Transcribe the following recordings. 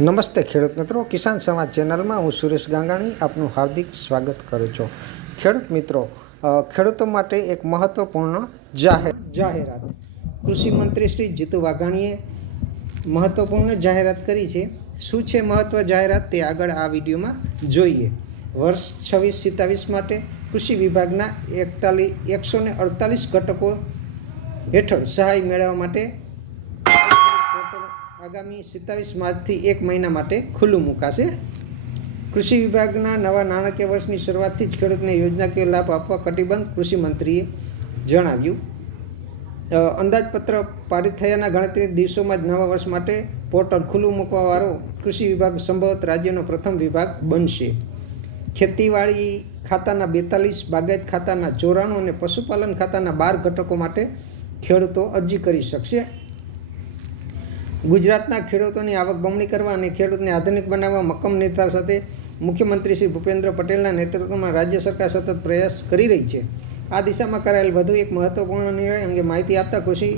નમસ્તે ખેડૂત મિત્રો, કિસાન સમાજ ચેનલમાં હું સુરેશ ગાંગાણી આપનું હાર્દિક સ્વાગત કરું છું। ખેડૂત મિત્રો, ખેડૂતો માટે એક મહત્વપૂર્ણ જાહેરાત કૃષિ મંત્રી શ્રી જીતુ વાઘાણીએ મહત્વપૂર્ણ જાહેરાત કરી છે। શું છે મહત્વ જાહેરાત તે આગળ આ વિડીયોમાં જોઈએ। વર્ષ 26-27 માટે કૃષિ વિભાગના 148 ઘટકો હેઠળ સહાય મેળવવા માટે આગામી 27 માર્ચથી 1 મહિના માટે ખુલ્લું મુકાશે। કૃષિ વિભાગના નવા નાણાકીય વર્ષની શરૂઆતથી જ ખેડૂતને યોજનાકીય લાભ આપવા કટિબદ્ધ કૃષિ મંત્રીએ જણાવ્યું। અંદાજપત્ર પારિત થયાના ગણતરી દિવસોમાં જ નવા વર્ષ માટે પોર્ટલ ખુલ્લું મૂકવાવાળો કૃષિ વિભાગ સંભવત રાજ્યનો પ્રથમ વિભાગ બનશે। ખેતીવાડી ખાતાના 42, બાગાયત ખાતાના 94 અને પશુપાલન ખાતાના 12 ઘટકો માટે ખેડૂતો અરજી કરી શકશે। ગુજરાતના ખેડૂતોની આવક બમણી કરવા અને ખેડૂતને આધુનિક બનાવવા મક્કમ નિર્ધાર સાથે મુખ્યમંત્રી શ્રી ભૂપેન્દ્ર પટેલના નેતૃત્વમાં રાજ્ય સરકાર સતત પ્રયાસ કરી રહી છે। આ દિશામાં કરાયેલ વધુ એક મહત્વપૂર્ણ નિર્ણય અંગે માહિતી આપતા કૃષિ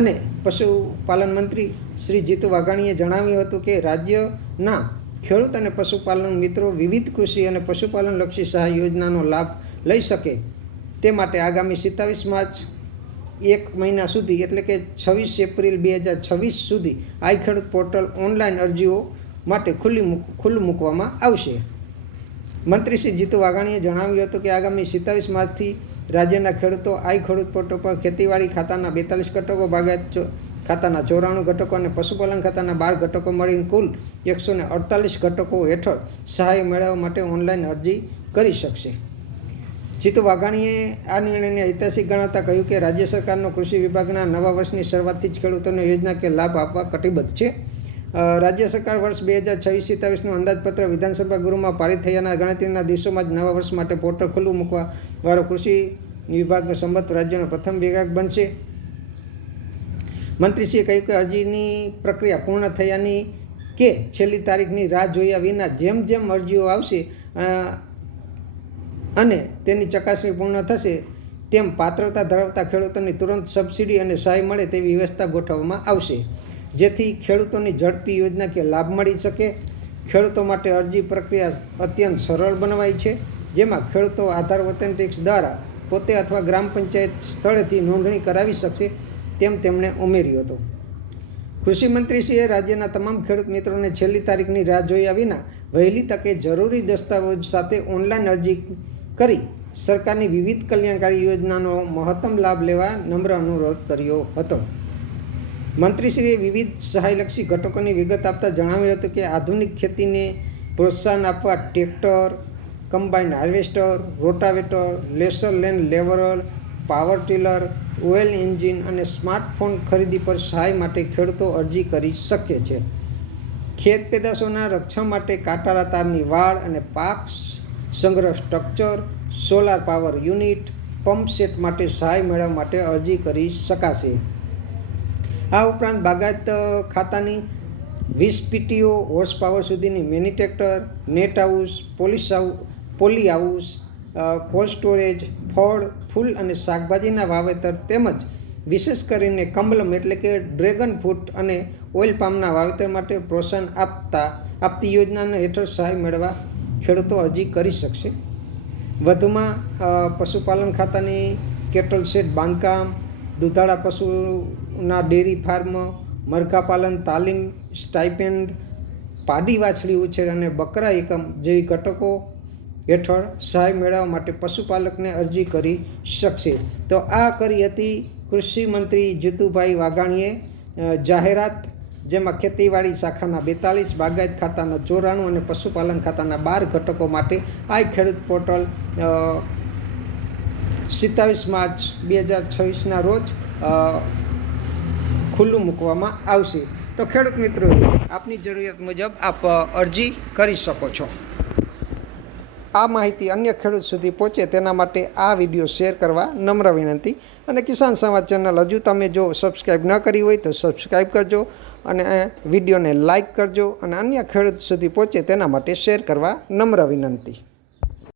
અને પશુપાલન મંત્રી શ્રી જીતુ વાઘાણીએ જણાવ્યું હતું કે રાજ્યના ખેડૂત અને પશુપાલન મિત્રો વિવિધ કૃષિ અને પશુપાલનલક્ષી સહાય યોજનાનો લાભ લઈ શકે તે માટે આગામી 27 માર્ચ 1 મહિના સુધી એટલે કે 26 એપ્રિલ 2026 સુધી આઈ ખેડૂત પોર્ટલ ઓનલાઈન અરજીઓ માટે ખુલ્લું મૂકવામાં આવશે। મંત્રી શ્રી જીતુ વાઘાણીએ જણાવ્યું હતું કે આગામી 27 માર્ચથી રાજ્યના ખેડૂતો આઈ ખેડૂત પોર્ટલ પર ખેતીવાડી ખાતાના 42 ઘટકો, બાગાયત ખાતાના 94 ઘટકો અને પશુપાલન ખાતાના 12 ઘટકો મળીને કુલ 148 ઘટકો હેઠળ સહાય મેળવવા માટે ઓનલાઈન અરજી કરી શકશે। જીતુ વાઘાણીએ આ નિર્ણયને ઐતિહાસિક ગણાવતા કહ્યું કે રાજ્ય સરકારનો કૃષિ વિભાગના નવા વર્ષની શરૂઆતથી જ ખેડૂતોને યોજનાકીય લાભ આપવા કટિબદ્ધ છે। રાજ્ય સરકાર વર્ષ 2026-27નું અંદાજપત્ર વિધાનસભા ગૃહમાં પારિત થયાના ગણતરીના દિવસોમાં જ નવા વર્ષ માટે પોર્ટલ ખુલ્લું મૂકવા વાળો કૃષિ વિભાગનો સંબંધ રાજ્યનો પ્રથમ વિભાગ બનશે। મંત્રીશ્રીએ કહ્યું કે અરજીની પ્રક્રિયા પૂર્ણ થયાની કે છેલ્લી તારીખની રાહ જોયા વિના જેમ જેમ અરજીઓ આવશે અને તેની ચકાસણી પૂર્ણ થશે તેમ પાત્રતા ધરાવતા ખેડૂતોની તુરંત સબસિડી અને સહાય મળે તેવી વ્યવસ્થા ગોઠવવામાં આવશે, જેથી ખેડૂતોની ઝડપી યોજનાકીય લાભ મળી શકે। ખેડૂતો માટે અરજી પ્રક્રિયા અત્યંત સરળ બનાવાઈ છે, જેમાં ખેડૂતો આધાર વતન ટેક્સ દ્વારા પોતે અથવા ગ્રામ પંચાયત સ્થળેથી નોંધણી કરાવી શકશે તેમ તેમણે ઉમેર્યું હતું। કૃષિ મંત્રીશ્રીએ રાજ્યના તમામ ખેડૂત મિત્રોને છેલ્લી તારીખની રાહ જોયા વિના વહેલી તકે જરૂરી દસ્તાવેજ સાથે ઓનલાઈન અરજી કરી સરકારની વિવિધ કલ્યાણકારી યોજનાનો મહત્તમ લાભ લેવા નમ્ર અનુરોધ કર્યો હતો। મંત્રીશ્રીએ વિવિધ સહાયલક્ષી ઘટકોની વિગત આપતા જણાવ્યું હતું કે આધુનિક ખેતીને પ્રોત્સાહન આપવા tractor, combine harvester, rotavator, laser land leveller, power tiller, oil engine અને સ્માર્ટફોન ખરીદી પર સહાય માટે ખેડૂતો અરજી કરી શકે છે। ખેત પેદાશોના રક્ષણ માટે કાંટાળા તારની વાડ અને પાક સંગ્રહ structure, solar power unit, pump set માટે સહાય મેળવવા માટે અરજી કરી શકાશે। આ ઉપરાંત બાગાયત ખાતાની 20 PTO હોર્સ પાવર સુધીની mini tractor, net house, poly house, cold storage, ફળ, ફૂલ અને શાકભાજીના વાવેતર તેમજ વિશેષ કરીને કમલમ એટલે કે ડ્રેગન ફ્રૂટ અને ઓઇલ પામના વાવેતર માટે પ્રોત્સાહન આપતી યોજનાના હેઠળ સહાય મેળવવા ખેડૂતો અરજી કરી શકશે। વધુમાં પશુપાલન ખાતાની કેટલ શેડ બાંધકામ, દૂધાળા પશુના ડેરી ફાર્મ, મરઘા પાલન તાલીમ, સ્ટાઇપેન્ડ, પાડી વાછડી ઉછેર અને બકરા એકમ જેવી ઘટકો હેઠળ સહાય મેળવવા માટે પશુપાલકને અરજી કરી શકશે। તો આ કરી હતી કૃષિ મંત્રી જીતુભાઈ વાઘાણીએ જાહેરાત, જેમાં ખેતીવાડી શાખાના 42, બાગાયત ખાતાના 94 અને પશુપાલન ખાતાના 12 ઘટકો માટે આઈ ખેડૂત પોર્ટલ 27 માર્ચ 2026ના રોજ ખુલ્લું મૂકવામાં આવશે। તો ખેડૂત મિત્રો, આપની જરૂરિયાત મુજબ આપ અરજી કરી શકો છો। આ માહિતી અન્ય ખેડૂત સુધી પહોંચે તેના માટે આ વિડીયો શેર કરવા નમ્ર વિનંતી। અને કિસાન સમાજ ચેનલ હજુ તમે જો સબસ્ક્રાઈબ ન કરી હોય તો સબસ્ક્રાઈબ કરજો અને વિડીયોને લાઈક કરજો અને અન્ય ખેડૂત સુધી પહોંચે તેના માટે શેર કરવા નમ્ર વિનંતી।